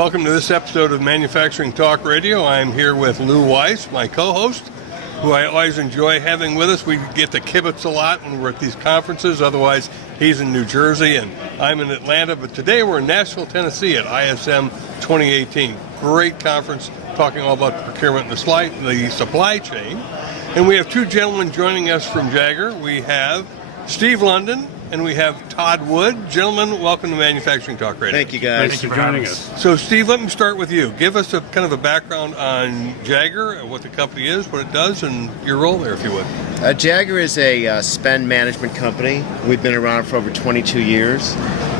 Welcome to this episode of Manufacturing Talk Radio. I'm here with Lou Weiss, my co-host, who I always enjoy having with us. We get to kibitz a lot when we're at these conferences. Otherwise, he's in New Jersey and I'm in Atlanta. But today we're in Nashville, Tennessee at ISM 2018. Great conference talking all about procurement and the supply chain. And we have two gentlemen joining us from Jaggaer. We have Steve Lundin and we have Todd Wood. Gentlemen, welcome to Manufacturing Talk Radio. Thank you, guys. Thank you for joining us. So, Steve, let me start with you. Give us a kind of a background on Jaggaer, what the company is, what it does, and your role there, if you would. Jaggaer is a spend management company. We've been around for over 22 years.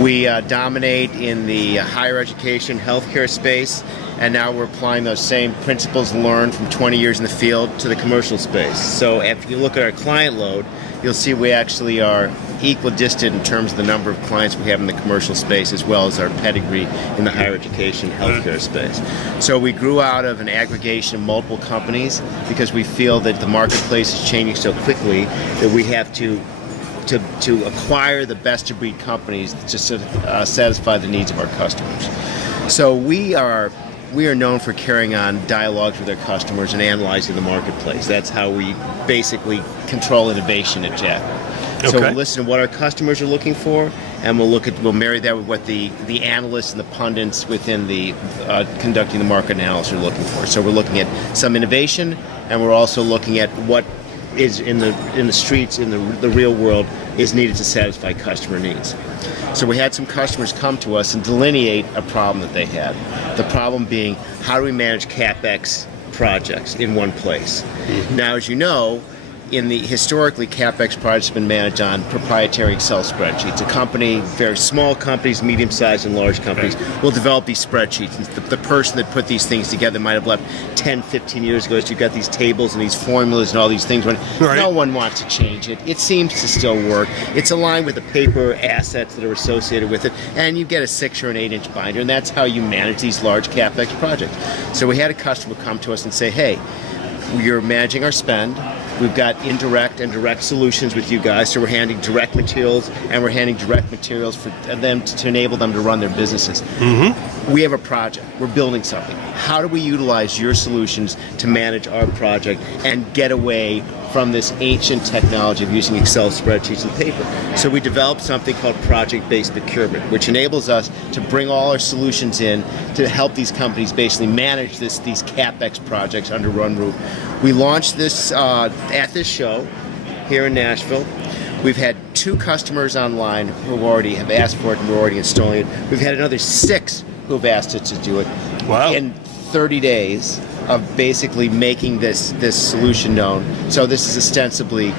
We dominate in the higher education, healthcare space, and now we're applying those same principles learned from 20 years in the field to the commercial space. So if you look at our client load, you'll see we actually are equidistant in terms of the number of clients we have in the commercial space as well as our pedigree in the higher education healthcare space. So we grew out of an aggregation of multiple companies because we feel that the marketplace is changing so quickly that we have to acquire the best of breed companies to satisfy the needs of our customers. So we are known for carrying on dialogues with our customers and analyzing the marketplace. That's how we basically control innovation at Jaggaer. Okay. So we'll listen to what our customers are looking for, and we'll marry that with what the analysts and the pundits within the conducting the market analysis are looking for. So we're looking at some innovation, and we're also looking at what is in the streets, in the real world, is needed to satisfy customer needs. So we had some customers come to us and delineate a problem that they had. The problem being, how do we manage CapEx projects in one place? Mm-hmm. Now, as you know, historically, CapEx projects have been managed on proprietary Excel spreadsheets. A company, very small companies, medium-sized and large companies, will develop these spreadsheets. And the person that put these things together might have left 10, 15 years ago. So you've got these tables and these formulas and all these things. When no one wants to change it. It seems to still work. It's aligned with the paper assets that are associated with it. And you get a 6 or an 8-inch binder. And that's how you manage these large CapEx projects. So we had a customer come to us and say, hey, you're managing our spend. We've got indirect and direct solutions with you guys, so we're handing direct materials and we're handing direct materials for them to enable them to run their businesses. Mm-hmm. We have a project. We're building something. How do we utilize your solutions to manage our project and get away from this ancient technology of using Excel spreadsheets and paper? So we developed something called project-based procurement, which enables us to bring all our solutions in to help these companies basically manage these CapEx projects under one roof. We launched this at this show here in Nashville. We've had 2 customers online who already have asked for it and we're already installing it. We've had another 6 who have asked us to do it. Wow. In 30 days of basically making this solution known. So this is ostensibly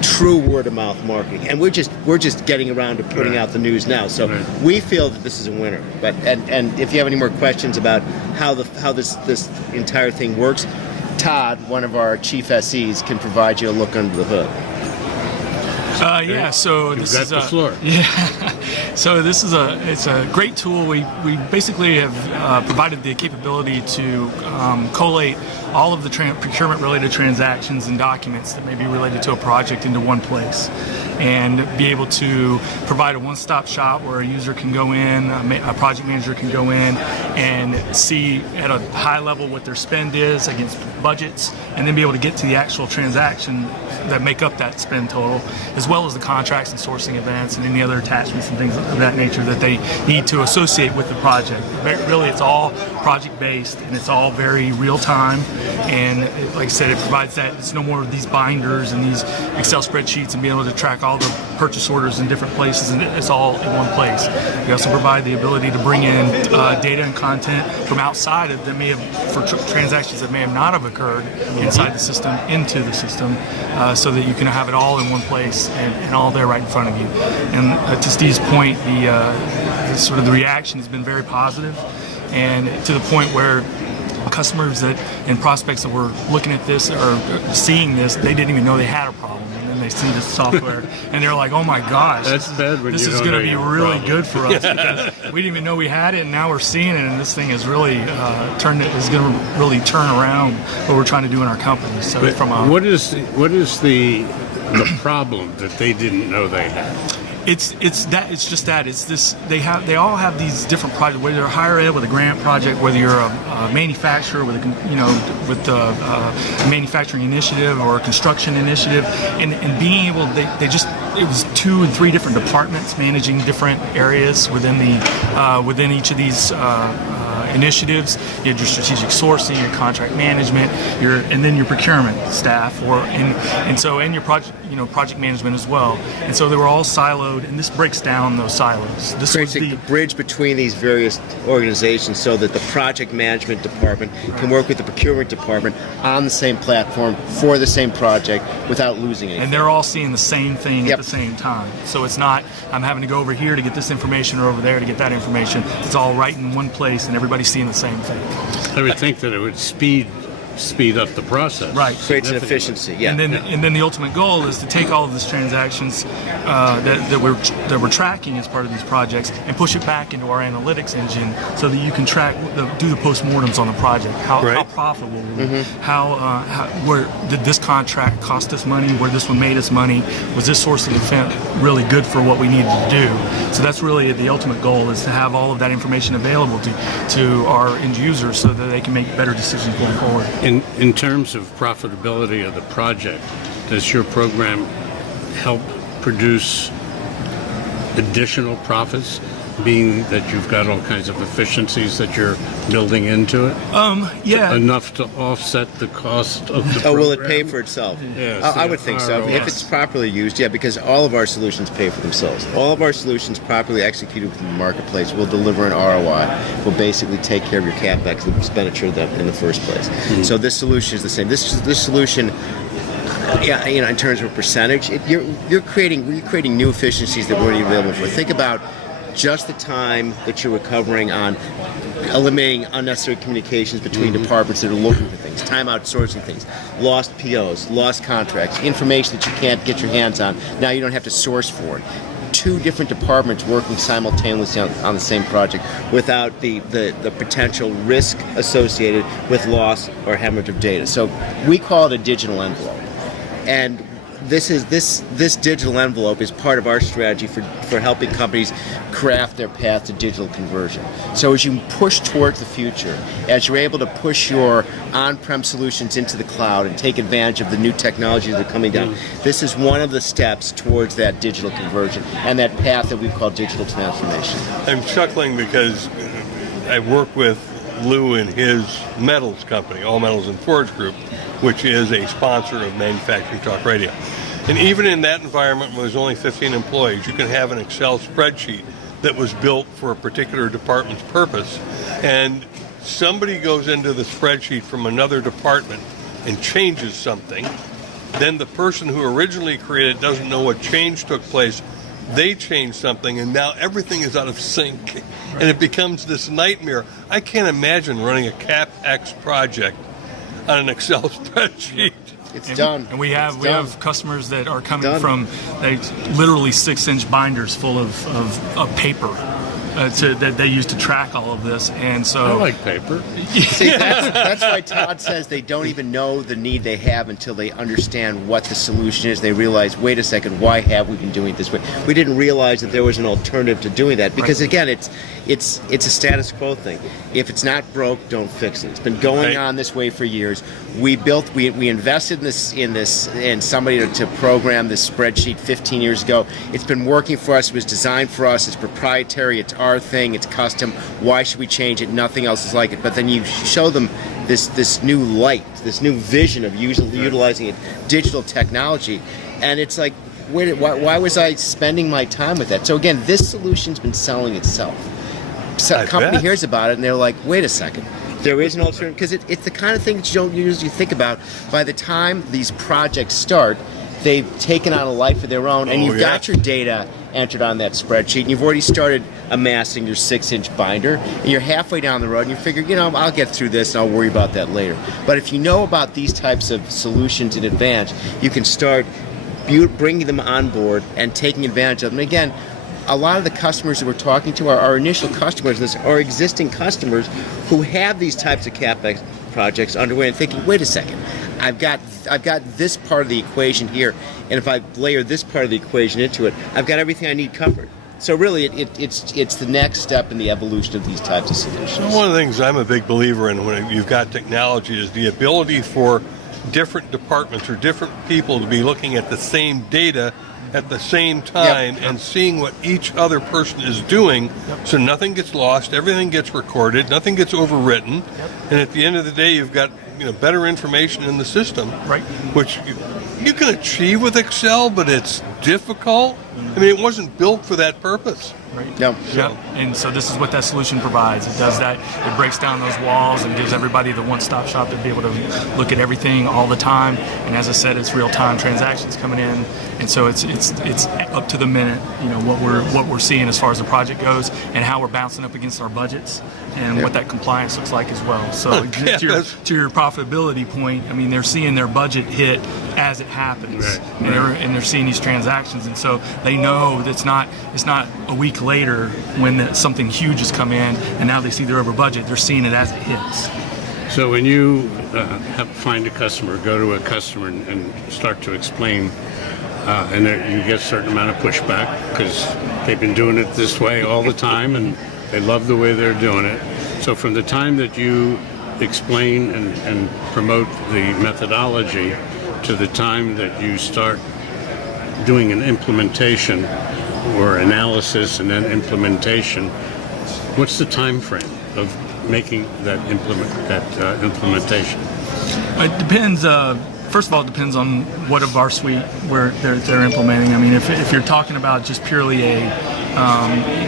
true word-of-mouth marketing, and we're just getting around to putting out the news now. So we feel that this is a winner. But and if you have any more questions about how this entire thing works, Todd, one of our chief SEs, can provide you a look under the hood. So this is the floor. So this is a great tool. We basically have provided the capability to collate all of the procurement-related transactions and documents that may be related to a project into one place, and be able to provide a one-stop shop where a user can go in, a project manager can go in, and see at a high level what their spend is against budgets, and then be able to get to the actual transaction that make up that spend total, as well as the contracts and sourcing events and any other attachments and things of that nature that they need to associate with the project. Really, it's all project-based and it's all very real-time. And like I said, it provides that it's no more of these binders and these Excel spreadsheets and being able to track all the purchase orders in different places, and it's all in one place. We also provide the ability to bring in data and content from outside that may have, for transactions that may have not have occurred inside the system, into the system, so that you can have it all in one place and all there right in front of you. And to Steve's point, the reaction has been very positive, and to the point where customers and prospects that were looking at this or seeing this, they didn't even know they had a problem. And then they see this software and they're like, oh my gosh, this is going to be really good for us because we didn't even know we had it, and now we're seeing it, and this thing is really is going to really turn around what we're trying to do in our company. So what is the problem that they didn't know they had? It's just that it's this. They all have these different projects. Whether you're higher ed with a grant project, whether you're a manufacturer with with a manufacturing initiative or a construction initiative, and being able it was 2 and 3 different departments managing different areas within each of these initiatives. You had your strategic sourcing, your contract management, and then your procurement staff, and your project management as well. And so they were all siloed, and this breaks down those silos. This creates a bridge between these various organizations so that the project management department can work with the procurement department on the same platform for the same project without losing anything. And they're all seeing the same thing at the same time. So it's not, I'm having to go over here to get this information or over there to get that information. It's all right in one place, and everybody's seeing the same thing. I would think that it would speed up the process. Right. Creates an efficiency, yeah. And then the ultimate goal is to take all of these transactions that we're tracking as part of these projects and push it back into our analytics engine so that you can do the postmortems on the project. How profitable were we? Where did this contract cost us money? Where this one made us money? Was this source of defense really good for what we needed to do? So that's really the ultimate goal, is to have all of that information available to our end users so that they can make better decisions going forward. In terms of profitability of the project, does your program help produce additional profits, being that you've got all kinds of efficiencies that you're building into it? Yeah. Enough to offset the cost of the program? Will it pay for itself? Yes, I would think so. ROI. If it's properly used, because all of our solutions pay for themselves. All of our solutions properly executed within the marketplace will deliver an ROI, will basically take care of your CapEx, the expenditure in the first place. Mm-hmm. So this solution is the same. This solution, in terms of a percentage, you're creating new efficiencies that weren't even available before. Think about just the time that you're recovering on eliminating unnecessary communications between departments that are looking for things, time outsourcing things, lost POs, lost contracts, information that you can't get your hands on. Now you don't have to source for it. 2 different departments working simultaneously on the same project without the potential risk associated with loss or hemorrhage of data. So we call it a digital envelope. And this digital envelope is part of our strategy for helping companies craft their path to digital conversion. So as you push towards the future, as you're able to push your on-prem solutions into the cloud and take advantage of the new technologies that are coming down, this is one of the steps towards that digital conversion and that path that we call digital transformation. I'm chuckling because I work with Lou and his metals company, All Metals and Forge Group, which is a sponsor of Manufacturing Talk Radio. And even in that environment where there's only 15 employees, you can have an Excel spreadsheet that was built for a particular department's purpose. And somebody goes into the spreadsheet from another department and changes something. Then the person who originally created it doesn't know what change took place. They change something, and now everything is out of sync. And it becomes this nightmare. I can't imagine running a CapEx project on an Excel spreadsheet. It's done. And we have customers that are coming Done. from literally 6-inch binders full of paper that they use to track all of this. And so I like paper. See, that's why Todd says they don't even know the need they have until they understand what the solution is. They realize, wait a second, why have we been doing it this way? We didn't realize that there was an alternative to doing that, because again, it's a status quo thing. If it's not broke, don't fix it. It's been going on this way for years. We invested in somebody to program this spreadsheet 15 years ago. It's been working for us. It was designed for us. It's proprietary. It's our thing. It's custom. Why should we change it? Nothing else is like it. But then you show them this new light, this new vision of utilizing digital technology, and it's like, why was I spending my time with that? So again, this solution's been selling itself. So a company hears about it and they're like, wait a second, there is an alternative, because it's the kind of thing that you don't usually think about. By the time these projects start, they've taken on a life of their own, and you've got your data entered on that spreadsheet, and you've already started amassing your 6-inch binder, and you're halfway down the road, and you figure, I'll get through this and I'll worry about that later. But if you know about these types of solutions in advance, you can start bringing them on board and taking advantage of them. And again, a lot of the customers that we're talking to are our initial customers, are existing customers who have these types of CapEx projects underway and thinking, wait a second, I've got this part of the equation here, and if I layer this part of the equation into it, I've got everything I need covered. So really, it's the next step in the evolution of these types of solutions. One of the things I'm a big believer in when you've got technology is the ability for different departments or different people to be looking at the same data at the same time and seeing what each other person is doing, so nothing gets lost, everything gets recorded, nothing gets overwritten, and at the end of the day, you've got better information in the system, Right. which you can achieve with Excel, but it's difficult. I mean, it wasn't built for that purpose. Right. No. Yep. And so this is what that solution provides. It does that. It breaks down those walls and gives everybody the one-stop shop to be able to look at everything all the time. And as I said, it's real-time transactions coming in, and so it's up to the minute. What we're seeing as far as the project goes, and how we're bouncing up against our budgets, and what that compliance looks like as well. So to your profitability point, I mean, they're seeing their budget hit as it happens, and they're seeing these transactions, and so they know that it's not a week later when something huge has come in, and now they see they're over budget. They're seeing it as it hits. So when you find a customer, go to a customer and start to explain, and you get a certain amount of pushback because they've been doing it this way all the time, and they love the way they're doing it. So from the time that you explain and promote the methodology to the time that you start doing an implementation or analysis and then implementation, what's the time frame of making that implementation? It depends. First of all, it depends on what of our suite where they're implementing. I mean, if you're talking about just purely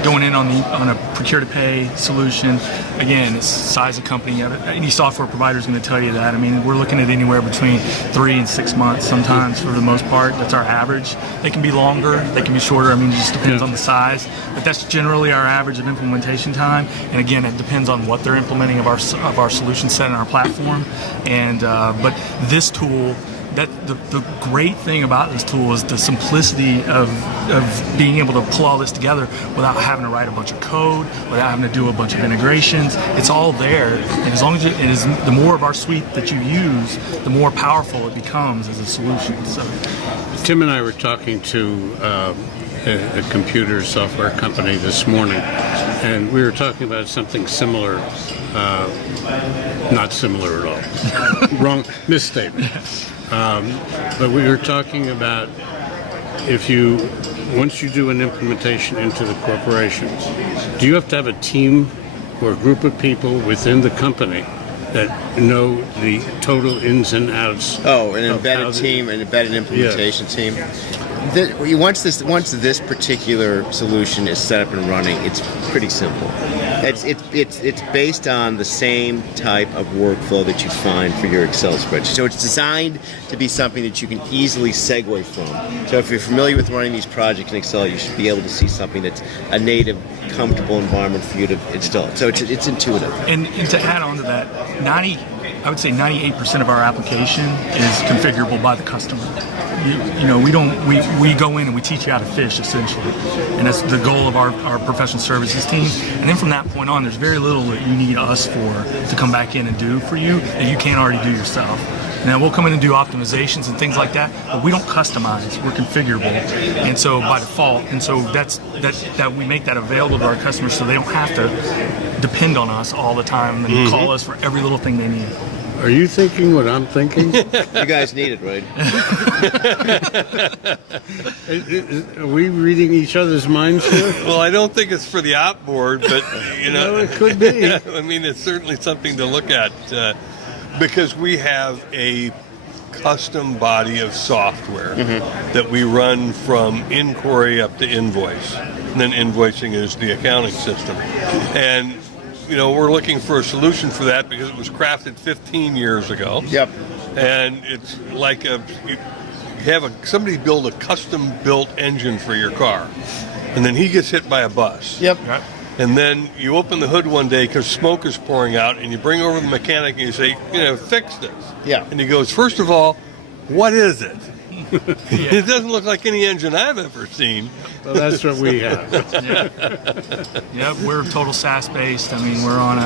going in on a procure-to-pay solution, again, it's size of company. Any software provider is going to tell you that. I mean, we're looking at anywhere between 3 and 6 months sometimes for the most part. That's our average. They can be longer, they can be shorter. I mean, it just depends on the size. But that's generally our average of implementation time. And again, it depends on what they're implementing of our solution set and our platform. And but this tool, the great thing about this tool is the simplicity of being able to pull all this together without having to write a bunch of code, without having to do a bunch of integrations. It's all there, and as long as it is, the more of our suite that you use, the more powerful it becomes as a solution. So, Tim and I were talking to a computer software company this morning, and we were talking about something similar. Not similar at all. Wrong misstatement. But we were talking about once you do an implementation into the corporation, do you have to have a team or a group of people within the company that know the total ins and outs? Oh, an embedded team, an embedded implementation team. Once this particular solution is set up and running, it's pretty simple. It's based on the same type of workflow that you find for your Excel spreadsheet. So it's designed to be something that you can easily segue from. So if you're familiar with running these projects in Excel, you should be able to see something that's a native, comfortable environment for you to install. So it's intuitive. And to add on to that, I would say 98% of our application is configurable by the customer. We go in and we teach you how to fish, essentially, and that's the goal of our professional services team. And then from that point on, there's very little that you need us to come back in and do for you that you can't already do yourself. Now we'll come in and do optimizations and things like that, but we don't customize. We're configurable, and so by default, and so that we make that available to our customers, so they don't have to depend on us all the time and call us for every little thing they need. Are you thinking what I'm thinking? You guys need it, right? Are we reading each other's minds here? Well, I don't think it's for the op board, but Well, it could be. I mean, it's certainly something to look at because we have a custom body of software that we run from inquiry up to invoice, and then invoicing is the accounting system, and we're looking for a solution for that because it was crafted 15 years ago. Yep. And it's like you have somebody build a custom-built engine for your car, and then he gets hit by a bus. Yep. Right? And then you open the hood one day because smoke is pouring out, and you bring over the mechanic and you say, fix this. Yeah. And he goes, first of all, what is it? It doesn't look like any engine I've ever seen. Well, that's what we have. Yeah, we're total SaaS based. I mean, we're on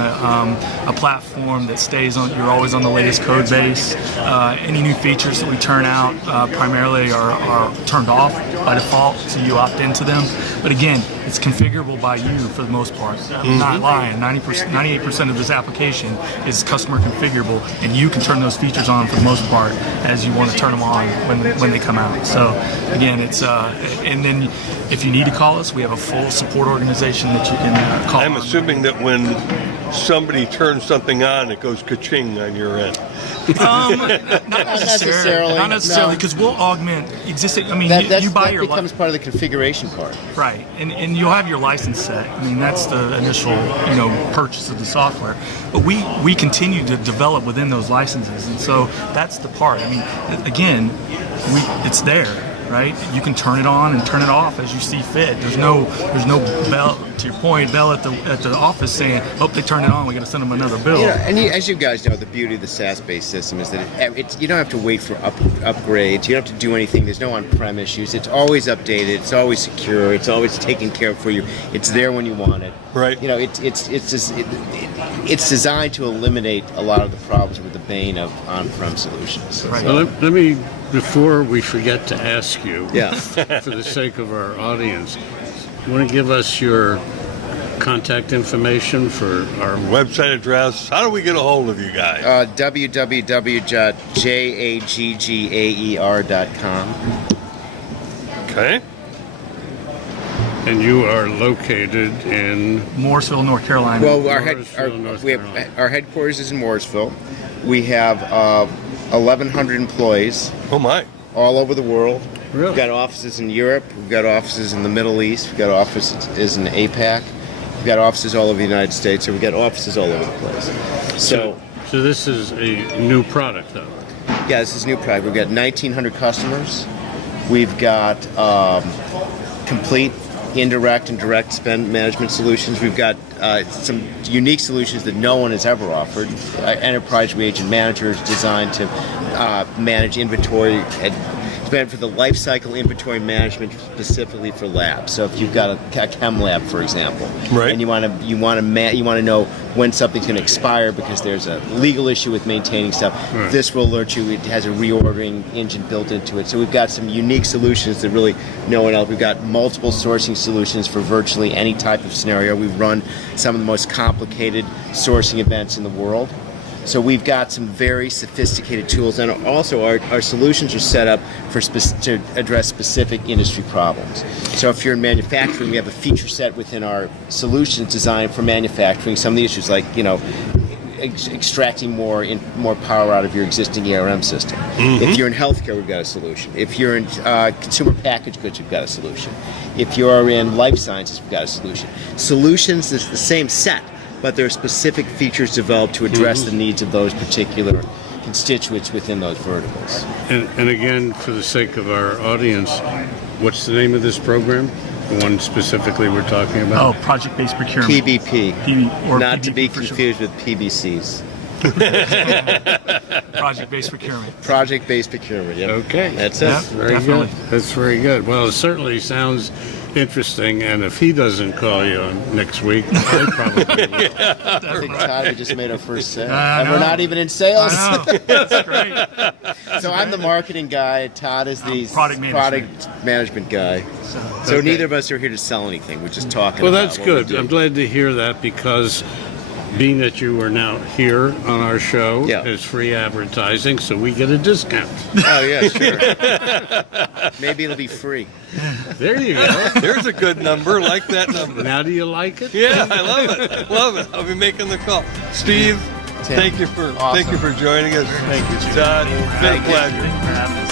a platform that stays on. You're always on the latest code base. Any new features that we turn out primarily are turned off by default, so you opt into them. But again, it's configurable by you for the most part. I'm not lying. 98% of this application is customer configurable, and you can turn those features on for the most part as you want to turn them on when they come out. So again, it's and then if you need to call us, we have a full support organization that you can call. I'm assuming that when somebody turns something on, it goes ka-ching on your end. Not necessarily. Not necessarily, because we'll augment existing. I mean, you buy that your becomes part of the configuration part. right, and you'll have your license set. I mean, that's the initial purchase of the software. But we continue to develop within those licenses, and so that's the part. I mean, again, it's there. Right, you can turn it on and turn it off as you see fit. There's no bell. To your point, bell at the office saying, "Oh, they turned it on. We got to send them another bill." As you guys know, the beauty of the SaaS-based system is that you don't have to wait for upgrades. You don't have to do anything. There's no on-prem issues. It's always updated. It's always secure. It's always taken care of for you. It's there when you want it. Right. It's designed to eliminate a lot of the problems with the bane of on-prem solutions. Right. Well, let me, before we forget to ask you, Yeah. for the sake of our audience, you want to give us your contact information for our Website address. How do we get a hold of you guys? www.jaggaer.com. Okay. And you are located in Morrisville, North Carolina. Well, Morrisville, North Carolina. our headquarters is in Morrisville. We have 1,100 employees Oh my. all over the world. Really? We've got offices in Europe. We've got offices in the Middle East. We've got offices in APAC. We've got offices all over the United States. So we've got offices all over the place. So this is a new product, though. yeah, this is a new product. We've got 1,900 customers. We've got complete indirect and direct spend management solutions. We've got some unique solutions that no one has ever offered. Enterprise reagent managers designed to manage inventory and meant for the life cycle inventory management specifically for labs. So if you've got a chem lab, for example, Right. and you want to know when something's going to expire because there's a legal issue with maintaining stuff, Right. this will alert you. It has a reordering engine built into it. So we've got some unique solutions that really no one else. We've got multiple sourcing solutions for virtually any type of scenario. We've run some of the most complicated sourcing events in the world. So we've got some very sophisticated tools, and also our solutions are set up to address specific industry problems. So if you're in manufacturing, we have a feature set within our solutions designed for manufacturing. Some of the issues like extracting more power out of your existing ERM system. If you're in healthcare, we've got a solution. If you're in consumer packaged goods, we've got a solution. If you're in life sciences, we've got a solution. Solutions is the same set, but there are specific features developed to address the needs of those particular constituents within those verticals. And again, for the sake of our audience, what's the name of this program? The one specifically we're talking about? Project-based procurement. PBP, or not to PBP be for short. confused with PBCs. Project-based procurement. Project-based procurement, yep. Okay. That's it. Yeah. Very Definitely. good. That's very good. Well, it certainly sounds interesting, and if he doesn't call you next week, I probably will. I think Todd, we just made our first sale. I And we're know. not even in sales. I know. That's great. So I'm the marketing guy. Todd is the Product management guy. So Okay. neither of us are here to sell anything. We're just talking Well, about that's what we good. do. I'm glad to hear that because being that you are now here on our show Yeah. is free advertising, so we get a discount. Oh, yeah, sure. Maybe it'll be free. There you go. There's a good number. Like that number. Now do you like it? Yeah, I love it. I love it. I'll be making the call. Steve, Tim, thank you for awesome. joining us. Thank you, Steve. Todd. Been a Thank you. pleasure. Thank you for having me.